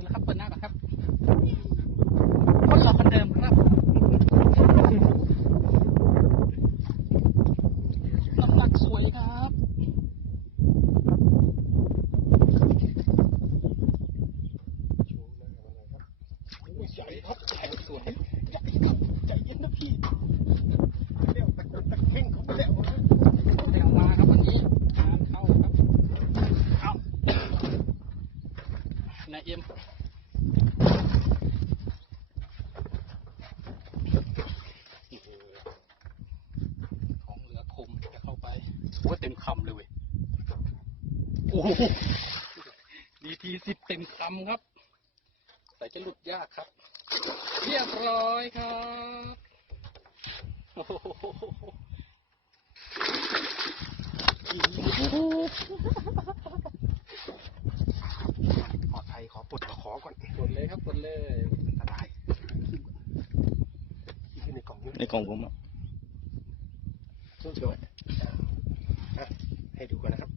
ดูแล้วครับเปิดหน้าก่อนครับคนหล่อคนเดิมครับน้ำหนักสวยครับชูหน้ามาเลยครับโอ้ยใหญ่ครับใหญ่สวย ใหญ่ครับใจเย็นนะพี่ เรียกตะกุกตะเข่งเขาไปแล้วนะ ไปเอามาครับวันนี้งานเข้าครับเอา นายเอ็มของเหลือคมจะเข้าไปโอ้เต็มคำเลยเว้ยโอ้โหดีทีสิบเต็มคำครับ แต่จะหลุดยากครับ เรียบร้อยครับโอ้โห ปลอดภัยขอปลดตะขอ ก่อนกดเลยครับกดเลยอันตรายที่อยู่ในกล่องนี้ในกล่องผมอะสู้ๆอะให้ดูกันนะครับ